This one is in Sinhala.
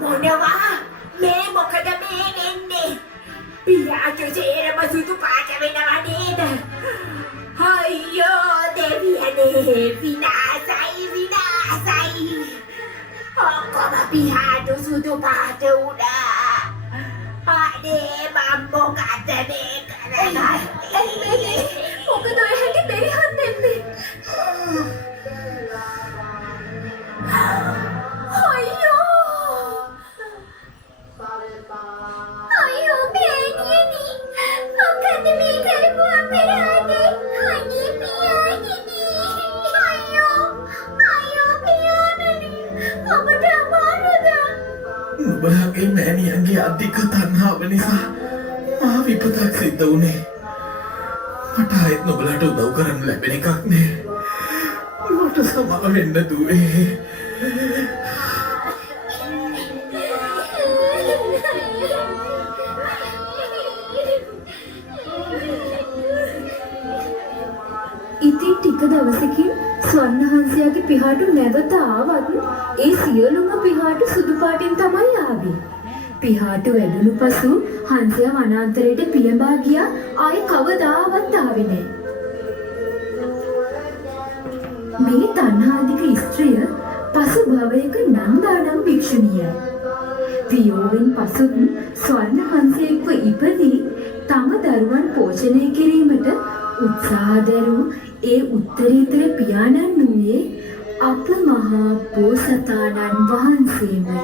මොනවා මේ මොකද මේ වෙන්නේ? පියාගේ සේරම සුදු පාට වෙනවා නේද? අයියෝ දෙවියනේ විනාසයි. ඔක්කොම පියාට සුදු පාට වුණා. අනේ මම මොකද මේ කරන්නේ? මොකද ඔය හැටි බෙරිහන් දෙන්නේ? අයියෝ බේනියනි මොකද මේ කරපු අපේ රාජේ? අනේ පියාණනි අයියෝ පියාණනි ඔබට අමාරුද? නුඹලාගේ මෑණියන්ගේ අධික තණ්හාව නිසා මා විපතක් සිද්ධ වුණේ. මට ආයෙත් නුඹලාට උදව් කරන්න ලැබෙන එකක් නේ. මට සමාව වෙන්න දුවේ. ඉතින් ටික දවසකින් ස්වර්ණහංසයාගේ පිහාටු නැවත ආවත් ඒ සියලුම පිහාටු සුදු පාටින් තමයි ආවේ. පිහාටු වැඩුණු පසු හංසයා වනාන්තරයට පියඹා ගියා. ආයේ කවදාවත් ආවේ නැහැ. මේ තණ්හාධික ස්ත්‍රිය පසු භවයක නන්දානම් භික්ෂුණියයි. පියෝවෙන් පසුත් ස්වර්ණහංසයෙක්ව ඉපදී තම දරුවන් පෝෂණය කිරීමට උත්සාහ දරූ ඒ උත්තරීතර පියාණන් වූයේ අප මහා බෝසතාණන් වහන්සේමය.